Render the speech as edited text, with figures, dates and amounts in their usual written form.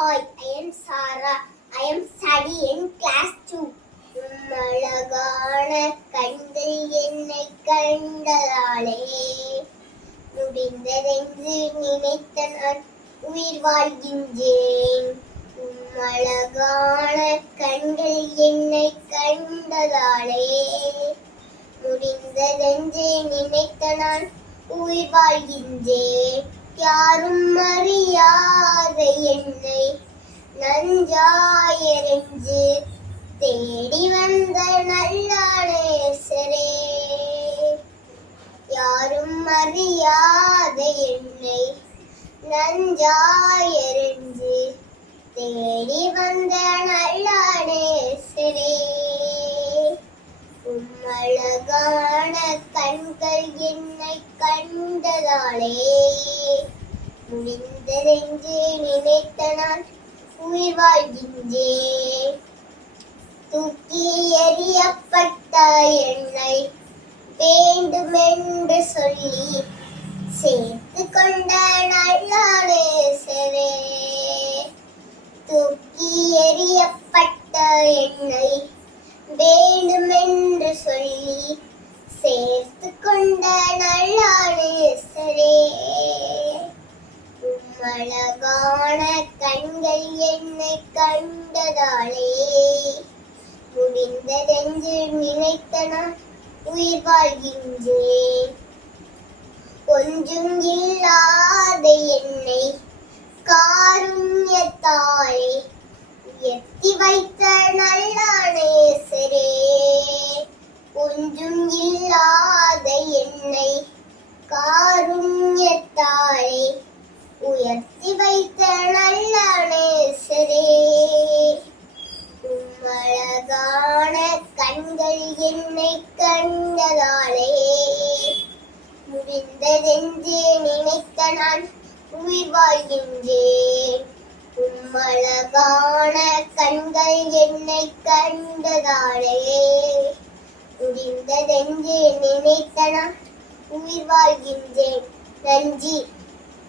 Hi, I am Sarah. I am studying class 2. அழகான கண்கள் என்னை கண்டதாலே முடிந்ததென்று நினைத்த நான் உயிர் வாழ்கின்றேன். அழகான கண்கள் என்னை கண்டதாலே முடிந்ததென்று நினைத்த நான் உயிர் வாழ்கின்றேன். யாரும் அறியாத என்னை நஞ்சாயரென்று தேடி வந்த நல்ல நேசரே, யாரும் அறியாத என்னை நஞ்சாயரென்று தேடி வந்த நல்ல நேசரே, அழகான கண்கள் என்னை கண்டதாலே முடிந்ததென்று நினைத்த நான் உயிர் வாழ்கின்றேன். தூக்கி எறியப்பட்ட என்னை வேண்டுமென்று சொல்லி சேர்த்து கொண்ட நல்ல நேசரே, தூக்கி எறியப்பட்ட என்னை வேண்டுமென்று சொல்லி சேர்த்து கொண்ட நல்ல நேசரே, அழகான கண்கள் என்னை கண்டதாலே முடிந்ததென்று நினைத்த நான் உயிர் வாழ்கின்றேன். ஒன்றும் இல்லாத என்னை காருண்யத்தாலே உயர்த்தி வைத்த நல்ல நேசரே, ஒன்றும் இல்லாத என்னை காருண்யத்தாலே உயர்த்தி வைத்த நல்ல நேசரே, அழகான கண்கள் என்னை கண்டதாலே முடிந்ததென்று நினைத்த நான் உயிர் வாழ்கின்றேன். அழகான கண்கள் என்னை கண்டதாலே முடிந்ததென்று நினைத்த நான் உயிர் வாழ்கின்றேன். நன்றி.